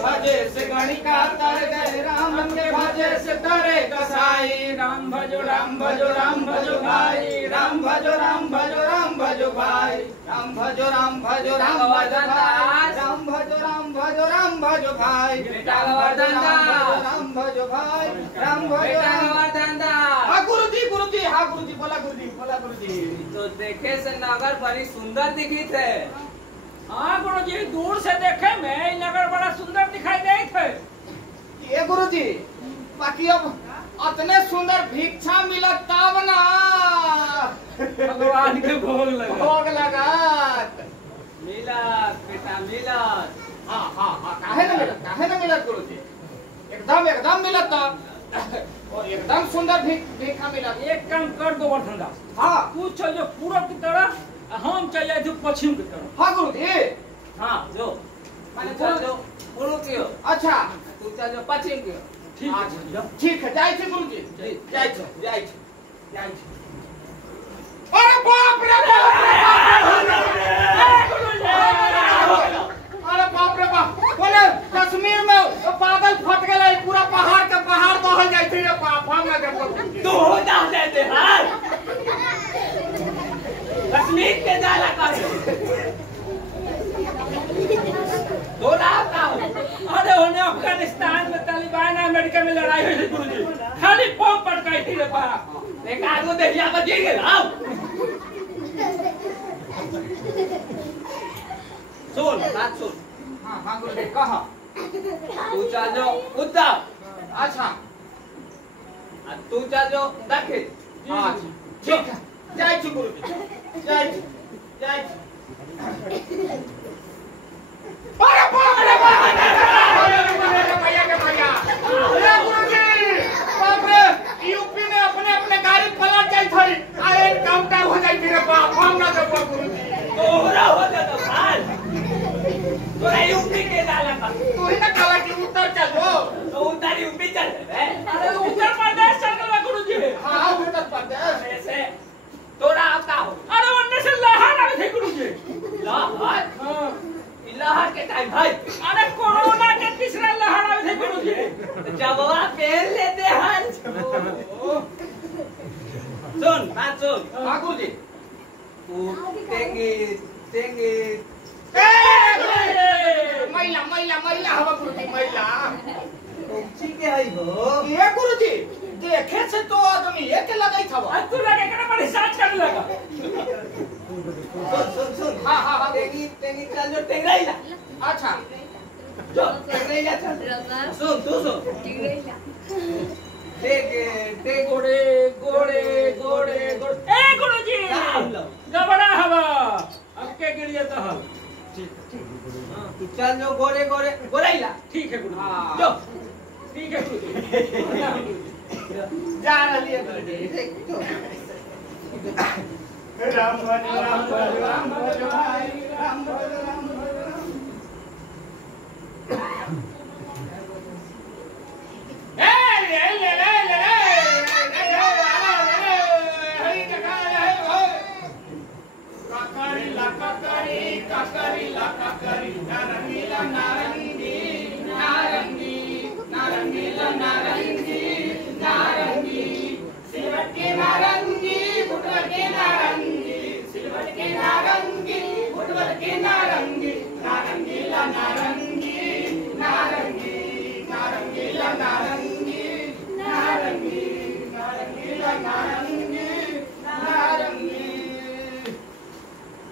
भजे से गणिका तर गए, राम के भजे से तरे कसाई। राम भजो राम भजो राम भजो भाई, राम भजो राम भजो राम भजो भाई, राम भजो राम भजो राम भजो भाई, राम भजो राम भजो राम भजो भाई, राम भजो भाई, राम भजो राम। हाँ गुरुजी गुरुजी, हाँ गुरुजी, बोला गुरुजी, बोला गुरुजी। तो देखे से नगर बड़ी सुंदर दिखी थे। हाँ गुरुजी, दूर से देखे में नगर बड़ा सुंदर दिखाई दे थे। ये गुरुजी, बाकी अब अतने सुंदर भिक्षा मिला तब ना भगवान के भोग लगा। मिलत बेटा मिलत। हाँ हाँ हाँ, काहे ना मिलत गुरुजी, एकदम एकदम मिलत था। और एकदम सुंदर भिक्षा मिला। एक काम कर गोवर्धन दास, हाँ तू चल जो पूरब की तरफ, हम चल जाए जो पश्चिम की तरफ। हाँ गुरुजी। हाँ जो माने चल जो पूर्व की हो, अच्छा तू चल जो पश्चिम की हो। ठीक है, ठीक है, जाए थे गुरुजी, जाए थे। अरे बाप रे अरे बाप रे बाप, बोले कश्मीर में बादल फट गए, पूरा पहाड़ के पहाड़ दहल जाए थे। बाप हम ना देखो तू हो जा देते हां कश्मीर के जाला का थोड़ा का। अरे होने अफगानिस्तान में तालिबान अमेरिका में लड़ाई हुई थी गुरुजी, खाली बम पटकाई थी रे बाप। एक आदमी देखिया पर गिर गया। आओ सुन बात सुन। हाँ हाँ गुरुजी, कहा तू चल जो उत्तर, अच्छा तू चल जो दक्षिण। हाँ ठीक है, जाए थे गुरुजी, जाए अरे बाप रे भैया अरे गुरुजी, बाप रे यूपी में अपने अपने गाड़ी पलट जाई थी, आए काउंटर हो जाई थी रे बाप, हम ना देखो गुरुजी। तोहरा हो जाता भाई, तोरा यूपी के जाला का। तू ही ना कहा कि उत्तर चलो, तो उधर यूपी चल रहे। अरे उत्तर प्रदेश चल गया गुरुजी। हाँ उत्तर प्रदेश। ऐसे तोरा आता हो। अरे उनने से लहर आई थी गुरुजी। लहर? हाँ। लहर के टाइम भाई। अरे कोरोना के तीसरा लहर आई थी गुरुजी। जबवा पहन लेते हैं। सुन बात सुन। हाँ गुरुजी। तेंगे महिला हवा गुरुजी, महिला कौची के है हो? ये गुरुजी, देखे से तो आदमी एक लगाई था। आज तू लगे कि ना बड़ी साच करने लगा। सुन। हाँ तेंगी चल जो टेंगराइला। अच्छा जो टेंगराइला चल। सुन तू सुन। देख गोड़े। ए गुरुजी, गबड़ा हवा, अब के गिरिए तो हम। तू चल जो गोरेला। ठीक है गुरुजी। हाँ। जो ठीक है गुरुजी। जा रही है गुरुजी। राम भजो राम भजो राम भजो भाई, राम भजो राम भजो राम।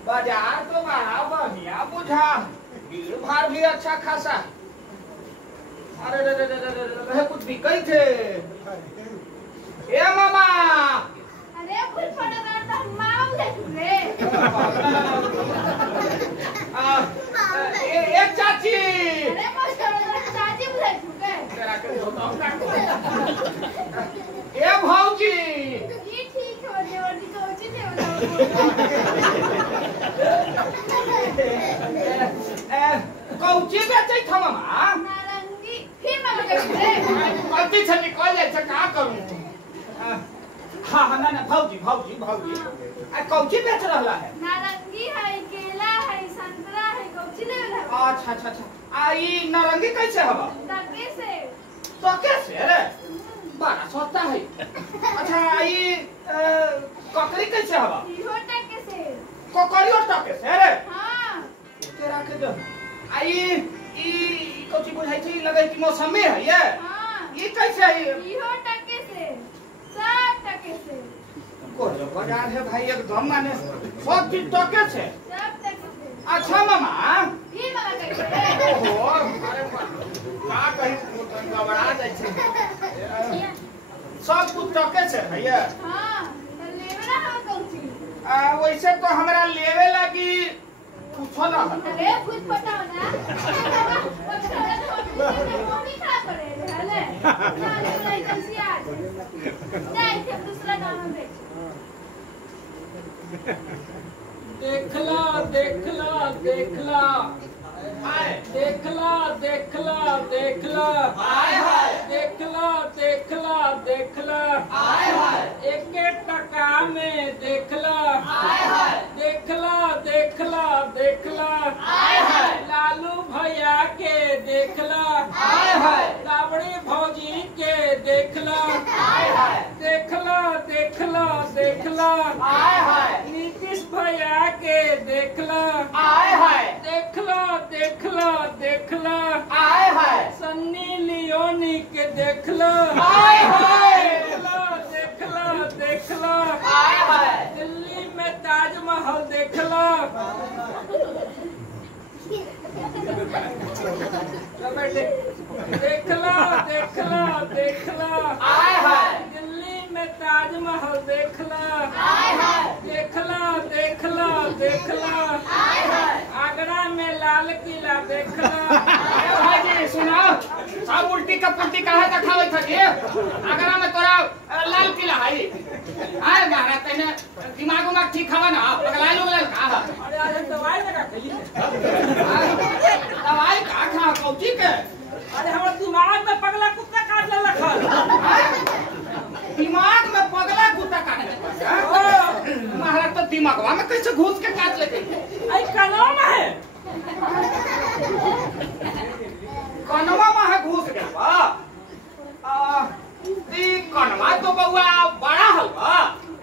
बाजार तो बड़ा बढ़िया बुझा, भीड़ भाड़ भी अच्छा खासा। अरे रे कुछ बिकई थे। ए मामा, अरे कुछ फटाफट तो माम ले रे। एक चाची। अरे मस्त चाची बुझे छुके। तेरा के ए भौजी, ये ठीक है, वर्दी कोची थे बताओ। कौची बेचै था मामा? नारंगी फिर मामा के रे। गलती से निकल जाए तो का करूं? हाँ ना भौजी कौची बेच रहा है? नारंगी है, केला है, संतरा है, कोची ले रहा अच्छा अच्छा अच्छा आई नारंगी कैसे हवा टके से तो कैसे रे बड़ा सस्ता है अच्छा आई ककड़ी कैसे हवा इहो टके से ककड़ी और टके से रे हां तेरा के जो आई ई कोची बुझाई छी लगे कि मौसमी है ये हां ई कैसे है इहो टके से सब टके से कोई बाजार है भाई एकदम माने सब चीज टके से सब टके से अच्छा मामा ई वाला कैसे ओहो अरे का कही गबड़ा जाय छै सब कुछ टके से भैया हां तो लेवला हम कहूची वैसे तो हमरा लेवे लागी पूछो ना अरे खुद बताओ ना मोनी खा पड़े हले चाले वाला कैसे आ जाए थे दूसरा गांव में देखला देखला देखला हाय देखला देखला देखला हाय हाय देखला देखला देखला हाय हाय एक टका में देखला हाय हाय देखला देखला देखला हाय हाय लालू भैया के देखला हाय हाय राबड़ी भौजी के देखला हाय हाय देखला देखला देखला हाय हाय नीतीश भैया के देखला हाय हाय देखला देखला देखला हाय हाय सन्नी लियोनी के देखला हाय हाय देखला देखला देखला हाय हाय दिल्ली में ताजमहल देखला देखला देखला देखला हाय हाय दिल्ली में ताजमहल देखला हाय हाय देखला देखला देखला हाय हाय आगरा में लाल किला देखला अरे भाई सुना सब उल्टी का पुल्टी काहे दिखावे थकी अगर में तोरा लाल किला है आए महाराज तने दिमाग में ठीक हवा ना पगला लोग लाल का अरे आज दवाई लगा खली दवाई का खा कौची के अरे हमारा दिमाग में पगला कुत्ता काट ले रखा दिमाग में पगला कुत्ता काटे महाराज तो दिमागवा में कैसे घुस के काट लेते आई कलम है कनवा में है घुस गया बा ती कनवा तो बउआ बड़ा हल बा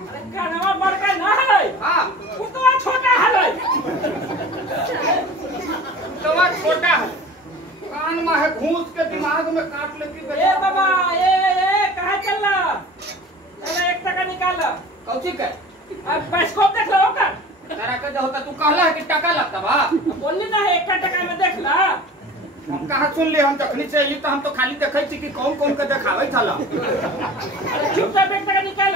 अरे कनवा बड़का ना है हां कुत्ता छोटा है तो छोटा है कान में है घूस के दिमाग में काट लेती ए बाबा ए कहां चल रहा चलो 1 टका निकाल कौची के अब बाइस्कोप देख लो ओकर तेरा के होता तू कहला है कि टका लगता बा बोलनी ना है 1 टका में देख ला हम कहा सुन ले हम तखनी से ही तो हम तो खाली देखै छी कि कौन कौन के देखावे थाला अरे चुपचाप 1 टका निकाल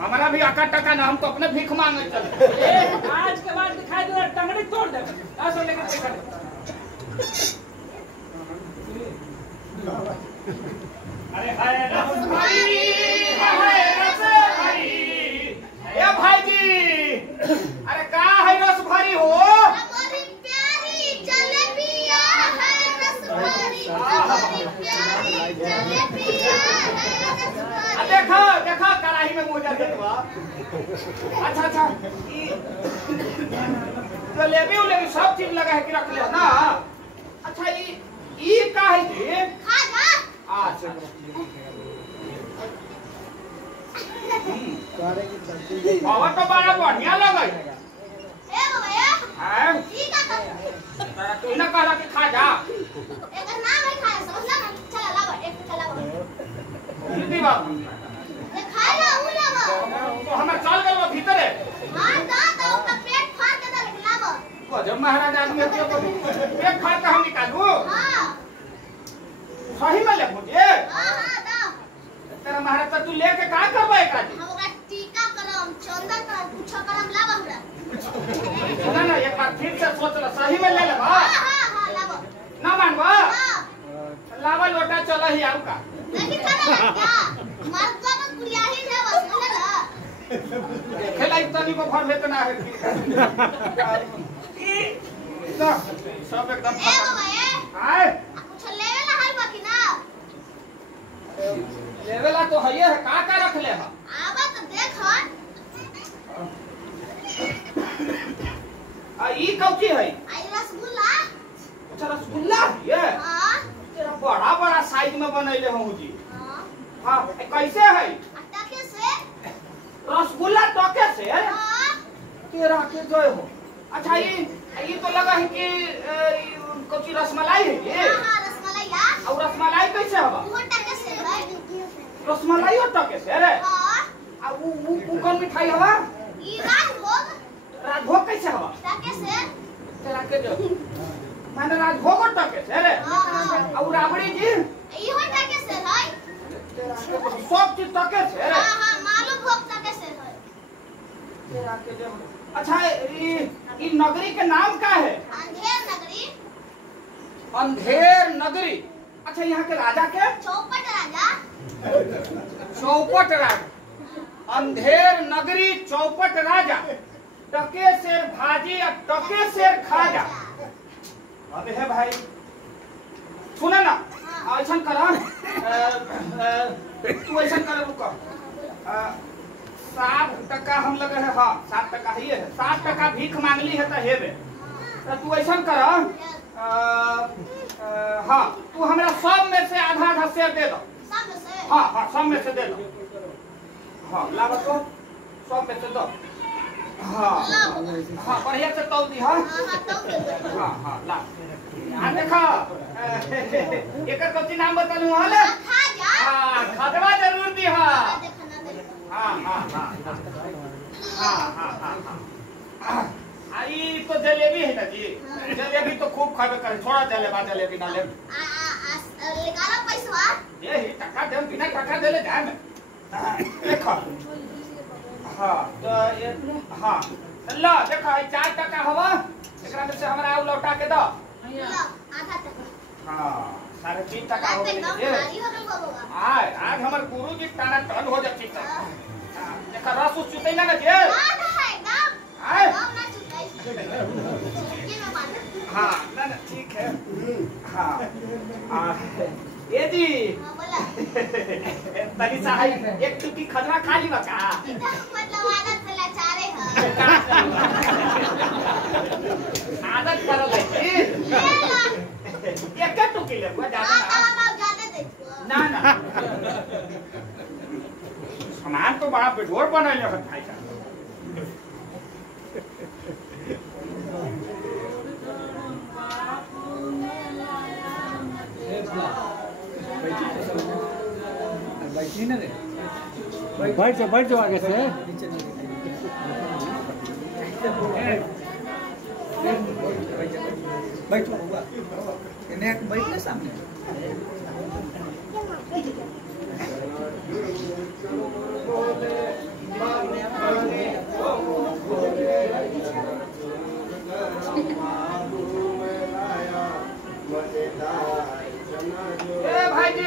हमारा भी आका टका ना हम तो अपने भीख मांगे चले ए आज के बाद दिखाई दे टंगड़ी तोड़ दे 10 लेके पैसा दे अरे हाय रस भाई हाय रस भाई ए भाई जी अरे का है रस भाई हो हमारी प्यारी जलेबिया है रस भरी हमारी प्यारी जलेबिया है रस भरी देखो देखो कढ़ाई में मोजा देतवा अच्छा अच्छा ई जलेबी उलेबी सब चीज लगा है कि रख ले ना अच्छा ई का है जी खा जा अच्छा बाबा तो बड़ा बढ़िया लगे ए भैया हैं ई का कर तू ना कहला कि खा जा एकर नाम है खाए समझला ना चला लावा एक चला लावा दीदी बाबू ये खाए ना उ लावा तो हमें चल गए वो भीतर है हां दा तो उसका पेट फाड़ के दे लावा को जब महाराज आदमी के पेट फाड़ के हम निकालू हां सही में ले मुझे हां दा तेरा महाराज तो तू लेके का करबे का जी हम ओकरा टीका कलम चंदन का कुछ कलम लावा हमरा ना ना एक बार फिर से सोच ले सही में ले ले बा हां लावा ना मानबा हां लावा लोटा चला ही आऊ का नहीं खाना क्या मर्द को कुलिया ही है बस ना खेला इतनी को भर लेते ना है ना सब एकदम ए भैया आए कुछ लेवेला है बाकी ना लेवेला तो है का रख ले हा आवा तो देख ई कौची है आई रसगुल्ला अच्छा रसगुल्ला है ये? हाँ तेरा बड़ा बड़ा साइज में बनैले हूँ जी। हाँ हाँ कैसे है? टके से रसगुल्ला टके से? हाँ तेरा के जय हो। अच्छा ये तो लगा है कि कौची रसमलाई है ये? हाँ रसमलाई यार और रसमलाई कैसे हवा? वो टके से है रसमलाई और टके से रे? हाँ अब वो कौन मिठाई हवा? ये राजभोग राजभोग कैसे हवा? टके से तेरा के जय। मैंने राजभोग और टके से रे? हाँ और राबड़ी जी? ये हो टके से है तेरा के तो सब चीज टके से रे? हाँ हाँ मालूम भोग टके से है तेरा के जय। अच्छा ये नगरी के नाम क्या है? अंधेर नगरी अंधेर नगरी। अच्छा यहाँ के राजा के? चौपट राजा चौपट राजा। अंधेर नगरी चौपट राजा। टके शेर भाजी और टके शेर खाजा। अबे है भाई सुना ना ऐसा करा तू ऐसा कर रुका 7% हम लगे है। हाँ 7% ही है। 7% भीख मांगली है तो हेबे तो तू ऐसा कर हाँ तू हमरा सब में से आधा आधा शेयर दे दो। सब से हाँ हाँ सब में से दे दो। हाँ ला बतो सब में से दो। हाँ हाँ बढ़िया से तौल दी। हाँ हाँ तो हाँ हाँ ला हाँ देखा एक कौची नाम बतालू वहाँ ले? खा जा हाँ खदवा जरूर दी। हाँ देखना देखना हाँ हाँ हाँ हाँ हाँ हाँ हाँ आई तो जलेबी है ना जी? जलेबी तो खूब खाबे करे। थोड़ा जलेबी ना ले निकाला पैसा ये ही टका दे बिना टका दे ले जाए में देखो। हाँ तो ये हाँ ला देखो 4% हवा एकरा में से हमरा आउ लौटा के दो। लो आधा टका हाँ 3.5% हो पे गए कम ये। भारी हो गई बाबूगा आज हमर गुरु जी ताना टन हो जाती है। देखा रस उस चुतै ना जी? आधा है एकदम आए कम ना चुकाई ये में मार हाँ ना ठीक है। हाँ ये जी हां बोला तनी सा है एक टुकी खजवा खा ली बका। मतलब आदत से लाचारे है आदत करल है जी। ले लो एक टुकी ले ज्यादा हां ना। तो ज्यादा दे ना ना सामान तो बड़ा बेजोर बनल है भाई साहब। बैठ जाओ आगे से। बैठो बैठ ना सामने। ए भाई जी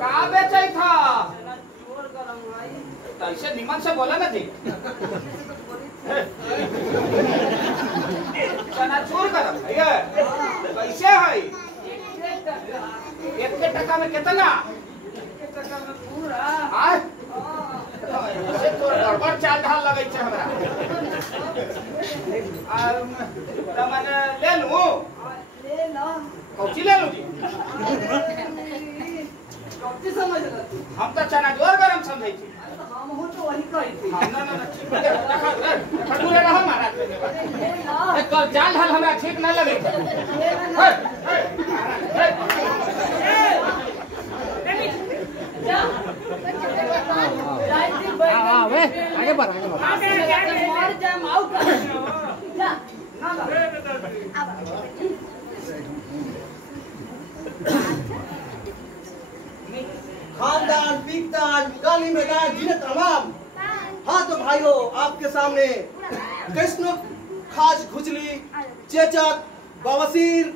का बेचे था? ऐसे निमन से बोला ना जी। चनाचूर गरम है कैसे है? 1% में कितना? आज ऐसे तो गड़बड़ चाल ढाल लगे छे हमरा। तो मैंने ले लूं? कौची ले लूं जी? हम तो चनाचूर गरम समझे थी। चाल ढाल हमरा ठीक न लगे। आगे बढ़ खानदान पीकदान गाली मैदान जिन्हें तमाम। हाँ तो भाइयों आपके सामने कृष्ण खाज खुजली चेचक बवासीर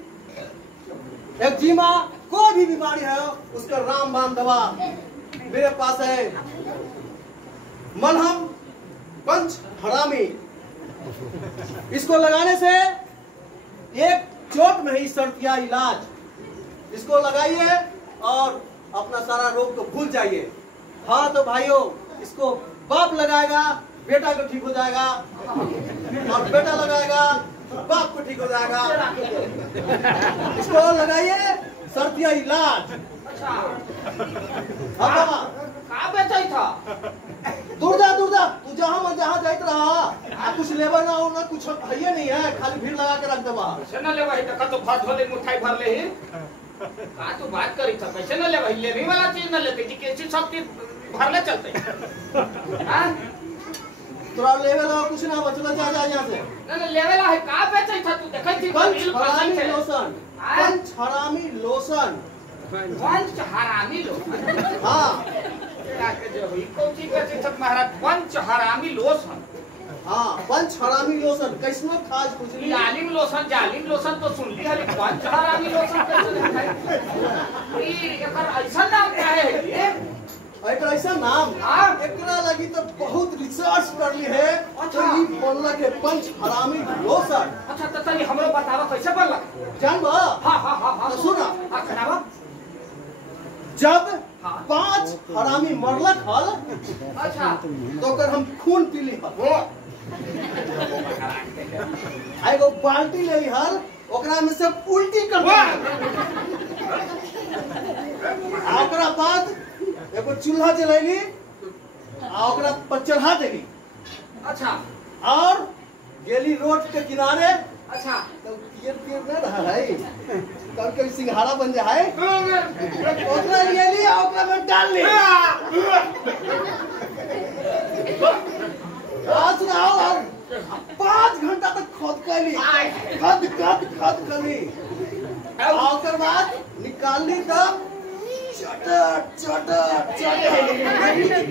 एक्जिमा कोई भी बीमारी है उसका रामबाण दवा मेरे पास है। मलहम पंच हरामी इसको लगाने से एक चोट में ही सर्दिया इलाज। इसको लगाइए और अपना सारा रोग को भूल जाइए। हाँ तो भाइयों इसको बाप लगाएगा बेटा को ठीक हो जाएगा और बेटा लगाएगा बाप को ठीक हो जाएगा। स्टॉल लगाइए, सर्दिया इलाज। अच्छा हाँ बाबा का बेचै था? दूर जा तू जहाँ जाइत रहा कुछ लेबर ना हो ना कुछ है नहीं है, खाली भीड़ लगा के रख देबा। कैसे न लेबा त कतो भात भले मुठाई भर ले ही का तू बात करी था? कैसे न लेबा? लेने वाला चीज न लेते जी के चीज सब चीज भरले चलते। हां तोरा लेवे ला कुछ ना बचला, जा यहाँ से। न लेवे ला है का बेचै था तू? देखै थी पंचहरामी लोशन, पंचहरामी लोशन। पंचहरामी लोशन? हाँ के जो ही कौन चीज बेचै था महाराज? पंचहरामी लोशन। हाँ पंचहरामी लोशन। कैसनो खाज खुजली जालिम लोशन तो सुन ली, हली पंचहरामी लोशन कैसे है? ई एकर ऐसा नाम क्या है ये? एक ऐसा नाम एकरा लगी तो बहुत रिसर्च कर ली है। तो ये बनला के पंचहरामी लोशन। अच्छा तो तनी हमरो बतावा कैसे बनला? जानबा? हां तो सुना। हां सुनावा। जब 5 हरामी मरलक हल, अच्छा तो ओकर हम खून पीली हल। एगो बाल्टी ले ली हल, ओकरा में से उल्टी कर दी। ओकरा बाद एगो चूल्हा जलैली आ ओकरा पर चढ़ा देली। अच्छा और गेली रोड के किनारे। अच्छा तो पियर न रहा है, तब के सिंघाड़ा बन जाए है। ओकरा ले ली आ ओकरा में डाल ली। आज सुनाओ 5 घंटा तक खोद कैली, खद कैली। ओकर बाद निकाल ली तब चटर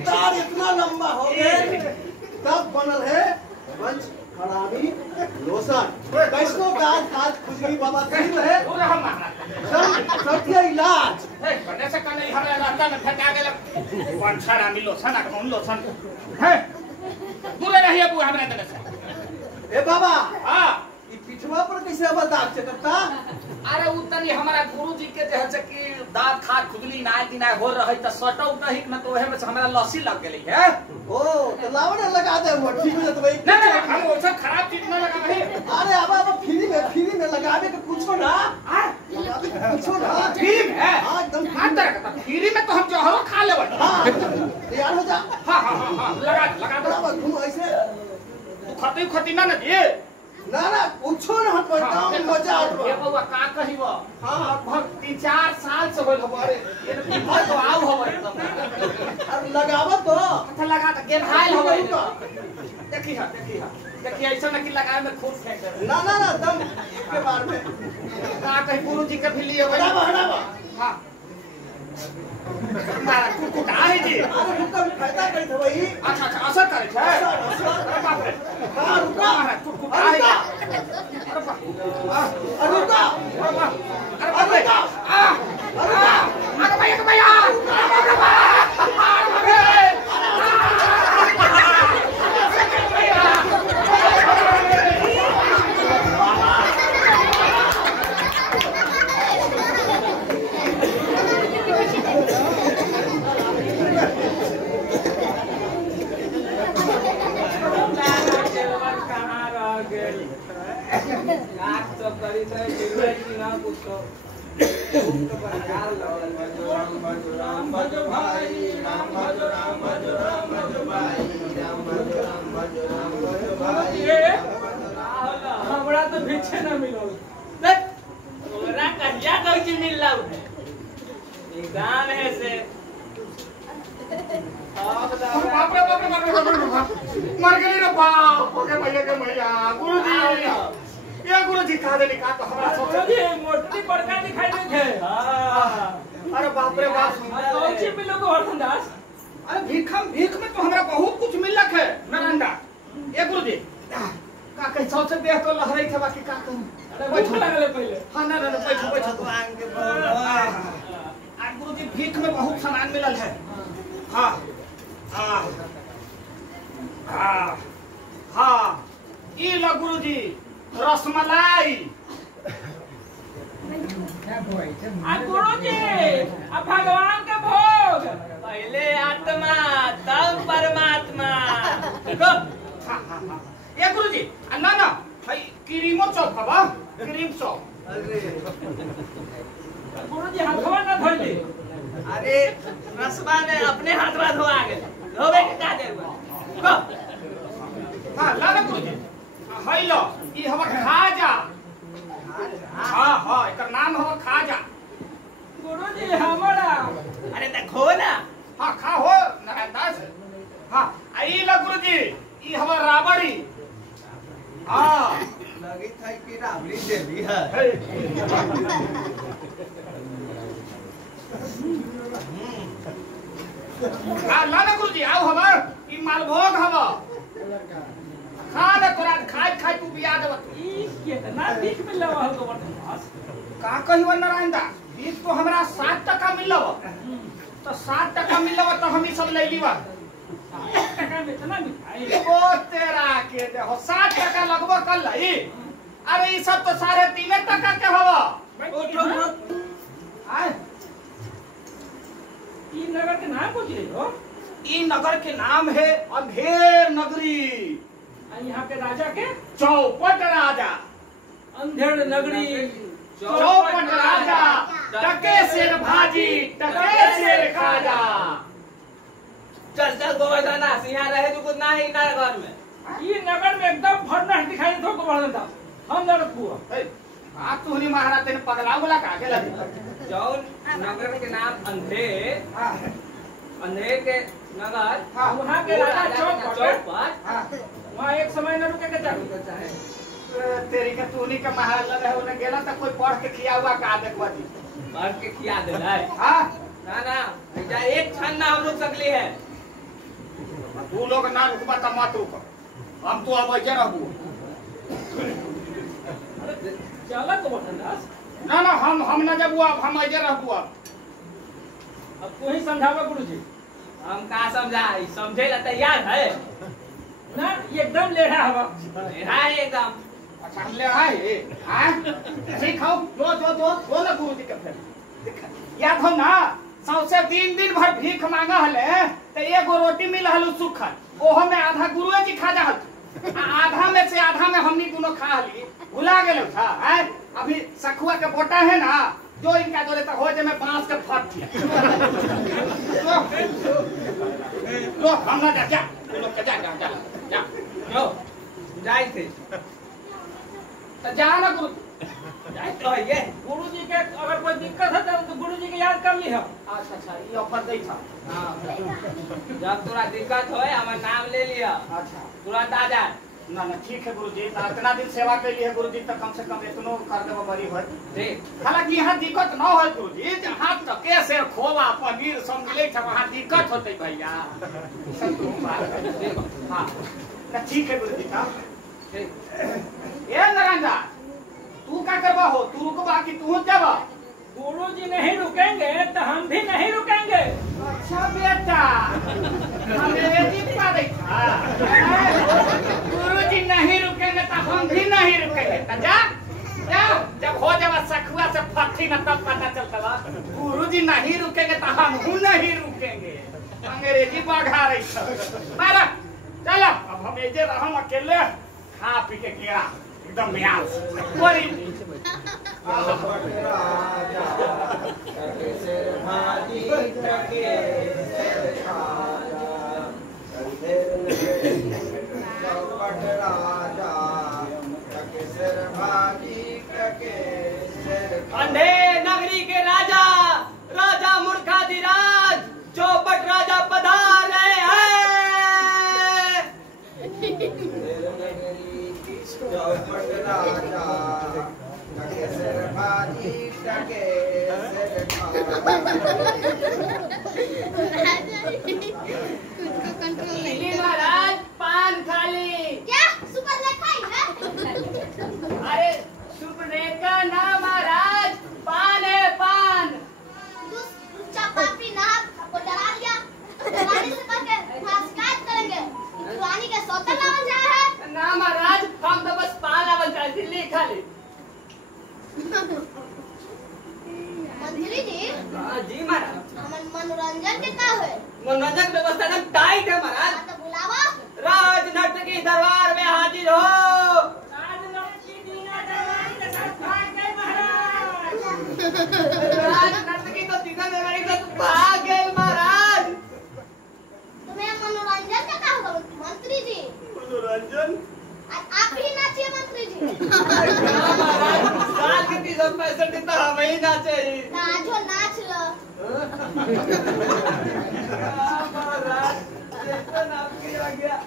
तार इतना लंबा हो गए, तब बनल है पंचहरामी लोशन। कैसनो काज खुजली बाबा ठीक है। पूरा हम महाराज सर्दिया इलाज। हे बने से कने हमरा रास्ता में फटा गेल पंचहरामी लोशन। आ कौन लोशन है? दूर रहिए बु हमरा देने से। ए बाबा हां ई पिछवा पर कैसे अब दाग चकता? अरे उतनी हमारा गुरुजी के जे है कि दांत खाद खुजली नाय दिनाय हो रही त सटौ नहीं न तो ओहे में से हमरा लस्सी लग गेली है। ओ तो लाव ना लगा दे, वो ठीक हो जतबे। नहीं हम ओछा खराब चीज न लगा रहे। अरे अब फ्री में लगावे के पूछो ना। लगावे के पूछो ना। फ्री में? हां एकदम हां तरह फ्री में तो हम जहरो खा लेबे। हां तैयार हो जा। हां लगा दो। बराबर घूम ऐसे तू खती ना दिए ना पूछो ना, हम काम मजा आतो। ये बउआ का कहिबो? हां लगभग 3-4 साल से होल हमारे ये बीमार तो आव होवे एकदम। अब लगावत तो अच्छा लगा त गेल हाल होवे। देखी ऐसा न कि लगाए में खूब फेंक दे। ना दम के बार में का कहीं गुरुजी के भी लिए होवे। हटावा। हां मारा कुकुटा है जी। अरे रुका फायदा करत हो भाई। अच्छा असर करे छै। अरे बाप रे। हां रुका कुकुटा है। अरे बाप अरे रुका अरे बाप रे। अरे भैया अरे बाप रे। हमरा तो पीछे ना मिलो तोरा कहिया कहै छी मिल लाउ एग्जाम है से बाप रे मर गेली रे बाप। ओके भैया के भैया गुरुजी ये गुरुजी कहा देली का तो हमरा सोचे जी मोटी बड़का दिखाई देत है। हां अरे बाप रे बाप। कौन सी मिलो को हरदास? अरे भीख में तो हमरा बहुत कुछ मिलक है नारंगा। ये गुरुजी का कह सबसे देह तो लहरै थे बाकी का कहूं। अरे बैठ लगले पहले। हां ना बैठो आ गुरुजी भीख में बहुत सामान मिलल है। हां ई लो गुरुजी रसमलाई। आ गुरुजी आ भगवान के भोग पहले आत्मा तब परमात्मा। ये गुरुजी ना भाई क्रीमो चौक हवा क्रीम चौक। अरे गुरुजी हाथवा ना धोइले। अरे रसवा ने अपने हाथवा धोआ गए धोबे के का देर बा हां लाना गुरुजी हैलो ई हवा खाजा। हां हां एकर नाम हवा खाजा। गुरुजी हमारा अरे त खो ना हां खा हो नारायण दास। हां आई ला गुरुजी ई हवा राबड़ी। हां लगी था कि राबड़ी देवी है। हां लाना गुरुजी आओ हवा ई मालभोग हवा। खा ना तोरा खाए खाए तू बिया देबत। ई कितना बीच में लवा हो गोवर्धन दास। का कहियो नारायण दास बीज तो हमरा 7 टका मिलव। तो 7 टका मिलव तो हम ई सब ले लीवा। 1 टका में इतना मिठाई। ओ तेरा के दे हो 7 टका लगबो कर लई। अरे ई सब तो 3.5 टका के हवा। उठो आय ई नगर के नाम पूछ रहे हो? ई नगर के नाम है अंधेर नगरी। यहाँ के राजा के चौपट राजा। अंधेड़ नगरी चौपट राजा टके शेर भाजी टके शेर खाजा। चल चल गोवर्धन यहाँ रहे तो कुछ ना है ना घर में। ये नगर में एकदम फर्नाश दिखाई दो गोवर्धन दास। हम नरक हुआ आप तू नहीं महाराज तेरे पगला बोला का के लगी। जौन नगर के नाम अंधेर अंधेर के नगर वहाँ के राजा चौपट हां वहाँ एक समय न रुके के चाहे। तेरी के तू नहीं के महाराज लगे उन्हें गेला त कोई पढ़ के खिया हुआ का देखबा जी। भर के खिया दे हां ना ना बेटा एक क्षण ना हम रुक सकली है। तू लोग ना रुकबा त मत रुक। हम तो अब जे रहबू। चला गोवर्धन दास ना ना हम ना जबू अब हम जे रहबू। अब तू ही समझावा गुरुजी। हम का समझाई समझे ला तैयार है ना ये एकदम लेढ़ा हवा। हां एकदम अच्छा हम ले आए हां ठीक हो दो ना गुरुजी के फिर याद हो ना सौसे दिन भर भीख मांगा हले त एगो रोटी मिल हलु सुखल ओहो में आधा गुरुए जी खा जा आधा में से आधा में हमनी दोनों खा हली भुला गेलो था हैं। अभी सखुआ के बोटा है ना जो इनका जोरे तक हो जे में बांस के फट थी। लो हम ना जा लोग के जा जो जाई थे तो जा ना गुरु जाई तो है ये गुरुजी के अगर कोई दिक्कत है तो गुरुजी के याद कर ली हो। अच्छा ये ऑफर दे था। हां जब तोरा दिक्कत होए हमर नाम ले लिया अच्छा तुरंत आ जा। ना ठीक है गुरुजी इतना दिन सेवा कैली है गुरुजी तो कम से कम इतनो कर देबो बड़ी होय। ठीक हालांकि यहाँ दिक्कत न हो गुरुजी जहाँ तक से खोवा पनीर सब मिले था वहाँ दिक्कत होते भैया। हाँ ठीक है गुरुजी साहब। ठीक ए नारायण तू क्या करवा हो तू रुकवा कि तू जावा। गुरुजी नहीं रुकेंगे तो हम भी नहीं रुकेंगे। अच्छा बेटा अंग्रेजी पढ़े था। गुरुजी नहीं रुकेंगे तो हम भी नहीं रुकेंगे। तो जा जब हो जावा सखुआ से फटी न तब पता चलता बा गुरुजी नहीं रुकेंगे तो हम नहीं रुकेंगे। अंग्रेजी बढ़ा रही था। मारा चलो अब हम एजे रहम अकेले खा पी के गिरा एकदम म्याल बोरी अंधेर नगरी के राजा राजा मूर्खाधिराज चौपट राजा पधार रहे हैं। चौपट राजा टके सिर भाजी टके सिर दिल्ली महाराज पान खाली। क्या सुपर लेखाई है? अरे सुपरेखा ना महाराज पान है पान। लुच्चा पापी नाक आपको डरा लिया। जवानी से करके शिकायत करेंगे। जवानी के सौतन लावन जाए है। ना महाराज हम तो बस पान आवल चाहे दिल्ली खाली। मंत्री जी जी महाराज मनोरंजन के का है? मनोरंजन व्यवस्था एकदम टाइट है महाराज। तो बुलावा राज नर्तकी दरबार में हाजिर हो। राजनर्तकी महाराज नर्तकी तो सीधा मेरी तो भाग गए महाराज। तुम्हें मनोरंजन का क्या होगा मंत्री जी? मनोरंजन आप ही नाचिए मंत्री जी। महाराज साल के 365 दिन तो हम ही नाचे ही। नाचो नाच लो। महाराज ये तो नाम किया गया।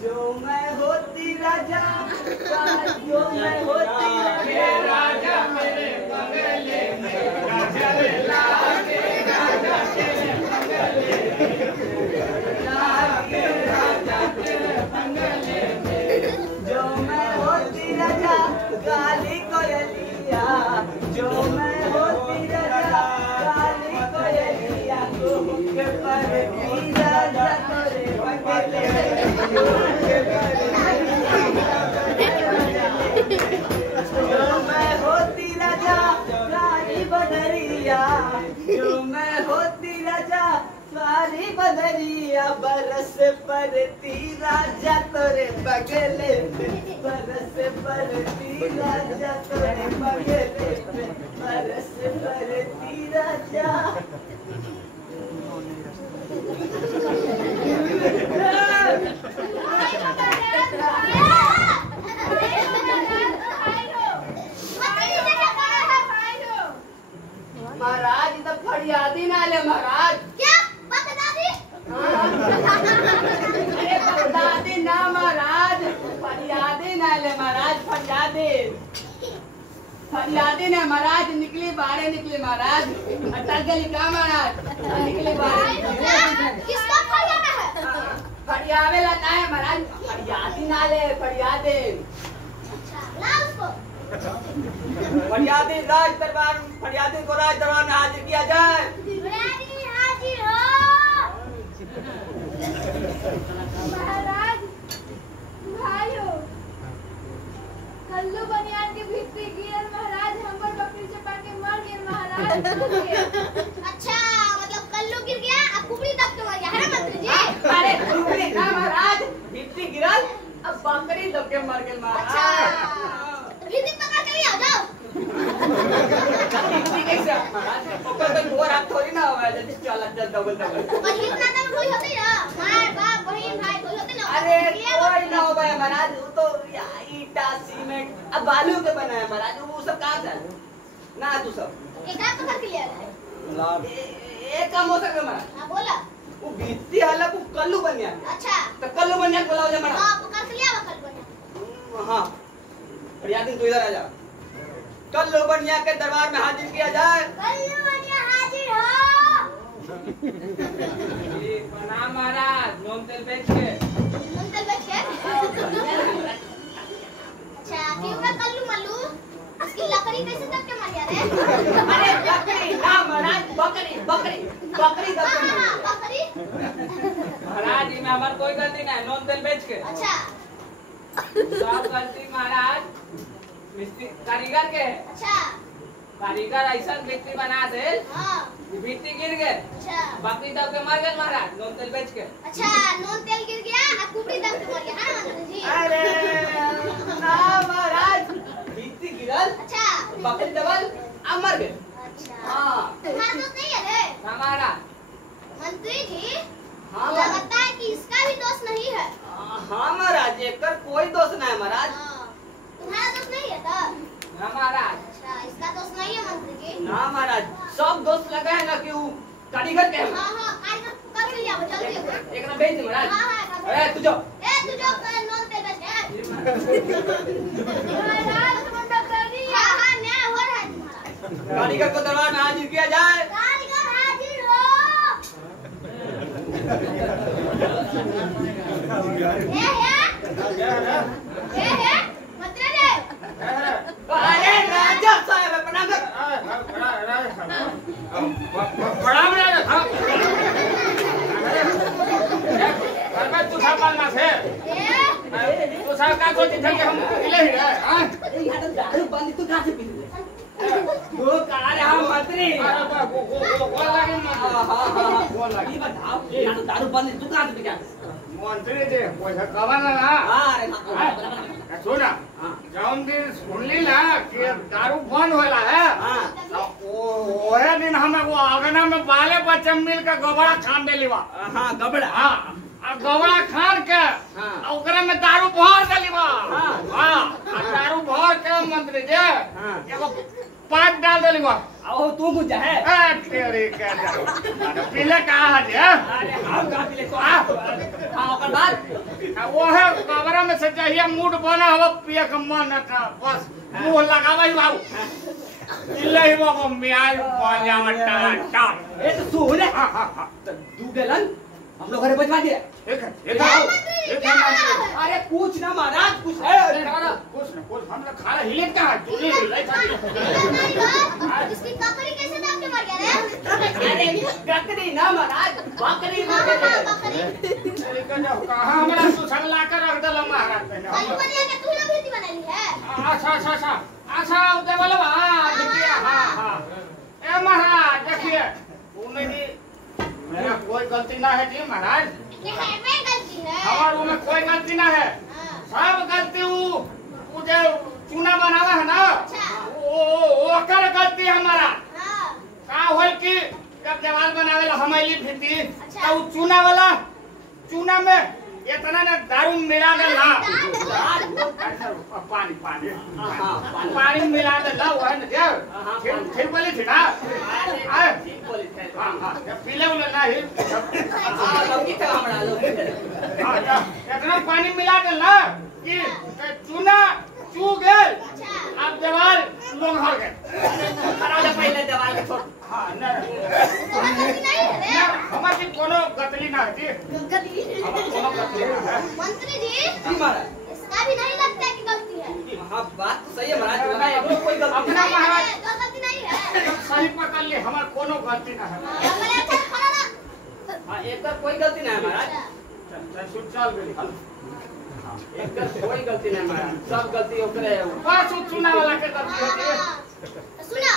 जो मैं होती राजा, जो मैं होती राजा मेरे बंगले में राजा रे लागे राजा तेरे बंगले में लागे राजा तेरे बंगले में। जो मैं होती राजा गाली कोयलिया, जो मैं होती राजा गाली कोयलिया के पर राजा तोरे बंगले में। जो मैं होती राजा सारी बदरिया, जो मैं होती राजा सारी बदरिया बरस परती राजा तोरे बगले में, बरस परती राजा तोरे बगले में, बरस परती राजा। महाराज इधर फरियादी ना ले महाराज। क्या बात दादी? अरे फरियादी ना महाराज, फरियादी ना ले महाराज, फरियादी फरियादी ने महाराज निकली बाहर निकली महाराज, अटक गई का महाराज निकली बाहर। किसको फरियाना है? फरियावे ला ना है महाराज, फरियादी ना ले फरियादी। अच्छा ला उसको। फरियादी राज दरबार, फरियादी को राज दरबार में हाजिर किया जाए। फरियादी हाजिर हो। महाराज भाइयों कल्लू बनियान के भित्ती गिरल महाराज, हमर बकरी चपा के मर गेल महाराज। अच्छा मतलब कल्लू गिर गया अब कुबड़ी दब के मर गया है ना मंत्री जी? अरे कुबड़ी ना महाराज, भित्ती गिरल अब बकरी दब के मर गेल महाराज। अच्छा भित्ती पकड़ के ले आ जाओ। भित्ती कैसे महाराज ऊपर तो गोर हाथ थोड़ी ना होगा जल्दी चल चल डबल डबल। बहिन नाना में कोई होते ना? माँ बाप बहन भाई कोई होते ना? अरे कोई ना होगा महाराज, वो तो ईटा सीमेंट अब बालू के बना है महाराज, वो सब कहाँ से ना तू सब एक आध पकड़ के ले आ रहा है। एक काम हो सकता महाराज। हाँ बोला। वो भित्ती वाला वो कल्लू बन गया। अच्छा तो कल्लू बन गया बोला हो महाराज। हाँ पकड़ के ले आ कल बना। हाँ फरियादी तू इधर आ जा। कल्लू बनिया के दरबार में हाजिर किया जाए। कल्लू बनिया हाजिर हो। प्रणाम महाराज, नून तेल बेच के। मंतल बच गया। अच्छा क्यों का कल्लू मल्लू उसकी लकड़ी कैसे दब के मर गया रे? अरे बकरी ना महाराज, बकरी बकरी बकरी दब के मर हाँ गया। बकरी। महाराज इनमें हमारी कोई गलती नहीं, नून तेल बेच के। अच्छा सब गलती महाराज मिस्त्री कारीगर के है। अच्छा कारीगर ऐसा भित्ती बना दे हाँ कि भित्ती गिर गए, अच्छा बकरी दब के मर गए महाराज, नून तेल बेच के। अच्छा नून तेल गिर गया और कुबड़ी दब के मर गया है मंत्री जी? अरे ना महाराज, भित्ती गिरल अच्छा बकरी दबल अब मर गए। अच्छा हाँ तुम्हारा दोस्त नहीं है रे हमारा मंत्री जी? हाँ लगता है कि इसका भी दोस्त नहीं है। हाँ महाराज, एकर कोई दोस्त नहीं है महाराज। हाँ तुम्हारा दोस्त नहीं है तब? हमारा अच्छा इसका दोस्त नहीं है मंत्री जी? ना महाराज, सब दोस्त लगा है ना कि वो कारीगर के हैं। हाँ हाँ कारीगर पकड़ के ले आओ जल्दी। एक ना भेज दे महाराज। हाँ हाँ अरे तू जाओ। तू जो नॉन तेल बेच गया। महाराज मुंडा कर दी। हाँ हाँ न्याय हो रहा है तुम्हारा। कारीगर को दरबार में हाजिर किया जाए। कारीगर हाजिर हो। ये मंत्री जी। अरे राजा साहब है, प्रणाम कर। प्रणाम राजा साहब। तू संभालना से तो सरकार सोची था कि हम अकेले ही रहे। हाँ यहाँ तो दारू बंद, तू कहाँ से पी रही है? वो कहा रहे हम मंत्री। कौन लगे ये बताओ, यहाँ तो दारू बंद है, तू कहाँ से पी? मंत्री जी पैसा कमा ना हाँ, अरे हाँ, सुना हाँ। जब देखिए दारू बंद होला है। हाँ ओहे दिन हम एगो आंगना में बाले बच्चे मिल के गोबरा खान देली बा। हाँ गबड़ा हाँ आ गोबरा खान के हाँ। आ ओकरे में दारू भर देली बा। हाँ। हाँ आ दारू भर के मंत्री जी हाँ। एगो पाइप डाल देली बा। आओ तू बुझा है ए तेरी के पीले कहाँ है जी? अरे हम कहाँ पीले तो हाँ अपन बात वो है गोबरा में से चाहिए मूड बना हो पिए के मन है बस मुंह लगावा ही बाबू इल्ले ही बाबू मियाँ बन जावा टाटा। ए तो सुन हाँ हाँ हाँ तू गेलन हम लोग घरे बजवा दिए एक अरे कुछ ना महाराज कुछ कुछ हम लोग खा हिले क्या है तू नहीं हिले इसकी ककड़ी कैसे दाब के मर गया रे? अरे ककड़ी ना महाराज बकरी मर गई बकरी कहाँ हमारा सुसंग ला कर रख दला महाराज ने कहीं बनिया के तू लोग भी बनाई है। अच्छा देवल हाँ देखिए हाँ हाँ ए महाराज देखिए उन्हें भी मेरा कोई गलती ना है जी महाराज। ये है मैं गलती है। हमारे में कोई गलती ना है सब गलती वो जो चूना बनावा है ना वो कर गलती हमारा हाँ का होल कि जब जवाल बनावे ला हमारी भीती अच्छा। तो चूना वाला चूना में इतना ना दारू मिला दे ना पानी पानी पानी मिला दे ला वो है ना फिर बोली थी ना हाँ हाँ पीले उले ना ही इतना पानी मिला दे ना कि चूना चू गए अब जवाल लोग हर गए पहले दवाल के छोड़ हाँ तुम्हारी गलती नहीं है रे। हमारी कोनो गतली ना थी गलती कोनो गतली ना है। मंत्री जी जी महाराज इसका भी नहीं लगता कि गलती है। हाँ बात तो सही है महाराज लगा है कोई गलती अपना नहीं महाराज तो गलती नहीं है। सही पकड़ ले हमार कोनो गलती ना है। हमारे अच्छा खाना ना हाँ एक बार कोई गलती नहीं है महाराज चल गई हल एक बार कोई गलती नहीं है महाराज सब गलती ओकरे है बस वो चुना वाला के गलती होती है। सुना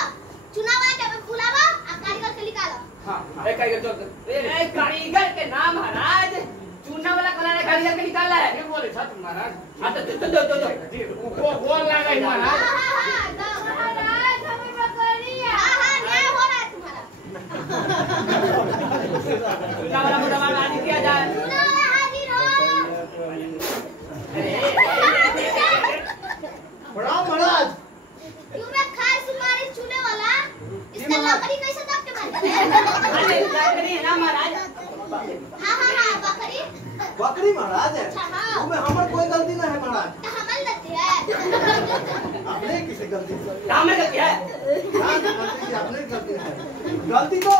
चुनाव वाला के बुलावा आ कारीगर के निकालो। हाँ एक कारीगर के नाम महाराज चूना वाला कलर कारीगर के निकाला है ये बोले सच महाराज हाँ तो वो बोल लगा ही महाराज महाराज हमें बकरी है। न्याय हो रहा है तुम्हारा। चूना वाला बुढ़ा आज किया जाए चुनाव वाला हाजिर हो। प्रणाम महाराज। क्यों मैं खार सुपारी चूने वाला इसका लकड़ी कैसे दाब के मार गया? अरे लकड़ी है ना महाराज हाँ बकरी बकरी महाराज है अच्छा, हाँ। उसमें हमार कोई गलती ना है महाराज। हमल देती है। आपने किसे गलती की? काम में गलती है हाँ, मंत्री जी, आपने गलती है। गलती तो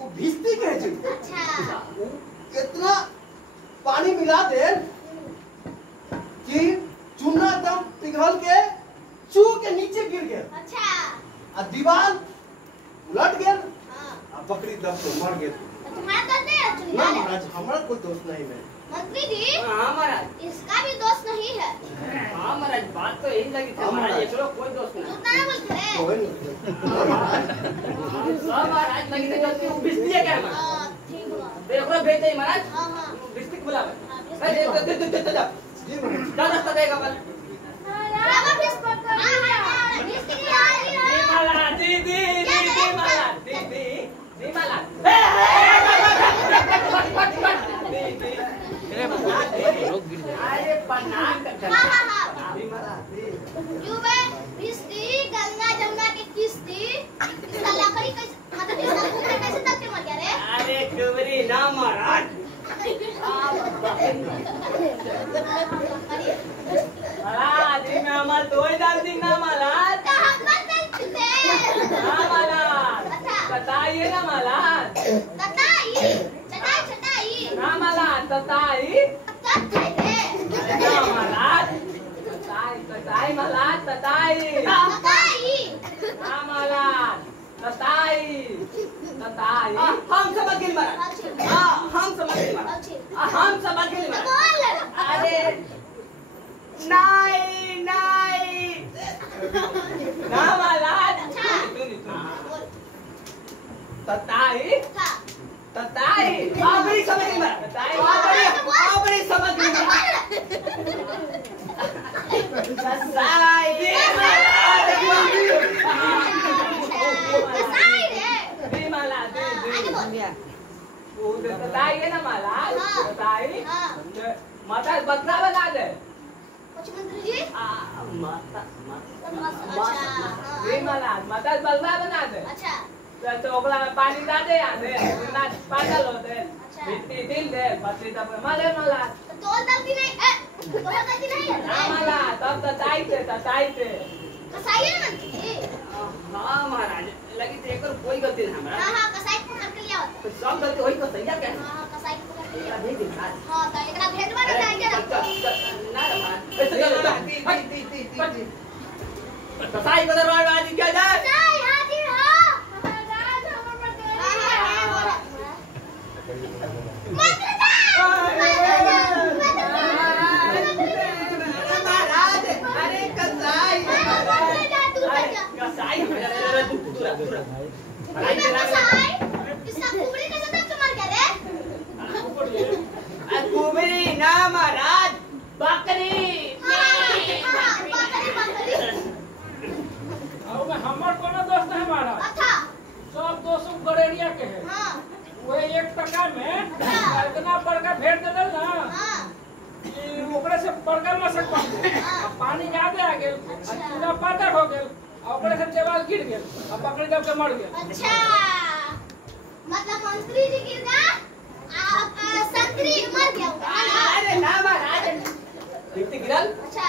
वो भिस्ती के है जी। अच्छा वो इतना पानी मिला दे कि चूना एकदम पिघल के चू के नीचे गिर गया अच्छा और दीवार उलट गया हाँ और बकरी दब के मर गई। तुम्हारा गलती है चुनी ना वाले। महाराज हमारा कोई दोष नहीं है। मंत्री जी हाँ महाराज इसका भी दोष नहीं है। हाँ महाराज बात तो यही लगी थी महाराज एक लोग कोई दोस्त नहीं झूठ ना बोलते हैं। कोई नहीं। सब महाराज लगी थी गलती वो बिस्ती है क्या महाराज हाँ, ठीक हुआ। देखो भेज दे महाराज हाँ हाँ बिस्ती को बुलावे हाँ, बिस्ती। जी महाराज। जा रास्ता देगा बल बराबर भी बकरी है। बिस्ती की हाजिर हो। महाराज दी महाराज दी महाराज अरे प्रणाम हाँ हाँ हाँ जी महाराज जी। क्यों बे बिस्ती गंगा जमुना की किस्ती इसका लकड़ी कैसे मतलब इसका कुकर कैसे दाब के मर गया रे? अरे कुबरी ना महाराज महाराज में हमार दो ही डाल दी ना महाराज तो हम बंद थे। हाँ महाराज अच्छा बताइए ना महाराज कताई चटाई चटाई ना महाराज बताइए कब थे रे? ना महाराज बताई महाराज बताई कताई ना महाराज बताई हम समझ गए महाराज हाँ हम समझ गए महाराज हम समझ गए महाराज बोल अरे नहीं नहीं ना महाराज बताई था बताई अबरी समझ गई महाराज बताई अबरी समझ गई महाराज बताई महाराज बताइए ना महाराज हाँ। बताइए हाँ। माता बदला बना दे कुछ मंत्री जी माता अच्छा ये महाराज माता बदला बना दे अच्छा तो ओकरा में पानी डाले आ दे ना पागल हो दे मिट्टी दिल दे पत्ती तब मले महाराज तो गलती नहीं तो गलती नहीं है ना महाराज तब तो ताई थे कसाई है मंत्री जी हाँ महाराज लगी तो एक कोई गलती नहीं हमारा हाँ कसाई को पकड़ के लिया तो सब गलती होई तो सही है हाँ कसाई को पकड़ के लिया नहीं दिखा हाँ तो एकरा भेजवा ना जाएंगे ना कसाई को दरबार में आज क्या जाए कसाई हाजिर हो महाराज हमर बकरी मंत्री महाराज अरे कसाई कसाई इसका कुबड़ी कैसे तक मर गया रे कुबरी ना महाराज बकरी बकरी और में हमर कोनो दोस्त है हमारा अच्छा सब दोस्त गड़ेरिया के है हाँ वो 1 टका में इतना बड़का भेड़ दे दल ना हाँ कि ओकरे से बड़का मसक पानी ज्यादा आ गेल पूरा पातर हो गेल और ओकरे से देवाल गिर गेल और बकरी दब के मर गेल अच्छा मतलब मंत्री जी गिर गया संतरी मर गया अरे ना महाराज बिट्टी गिरल अच्छा